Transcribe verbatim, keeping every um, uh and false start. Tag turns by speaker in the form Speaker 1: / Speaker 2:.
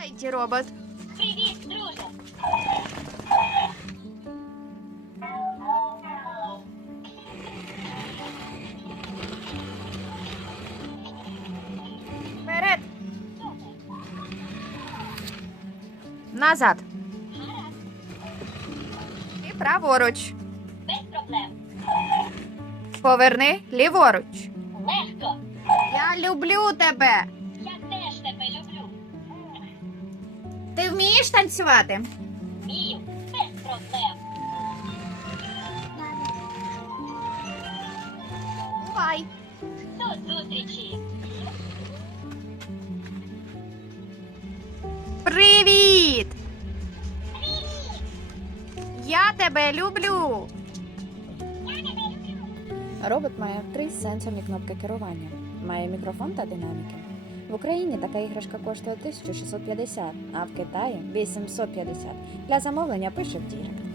Speaker 1: Дайте, робот.
Speaker 2: Привіт, друже.
Speaker 1: Вперед. Назад.
Speaker 2: Гаразд,
Speaker 1: І праворуч.
Speaker 2: без проблем.
Speaker 1: Поверни ліворуч.
Speaker 2: Легко.
Speaker 1: Я люблю тебе.
Speaker 2: Я теж тебе люблю.
Speaker 1: Ти вмієш танцювати?
Speaker 2: Вмію, без проблем.
Speaker 1: Бувай.
Speaker 2: До зустрічі.
Speaker 1: Привіт! Я тебе люблю.
Speaker 3: Робот має три сенсорні кнопки керування, має мікрофон та динаміки. В Україні така іграшка коштує тисячу шістсот п'ятдесят, а в Китаї вісімсот п'ятдесят. Для замовлення пише в Дірект.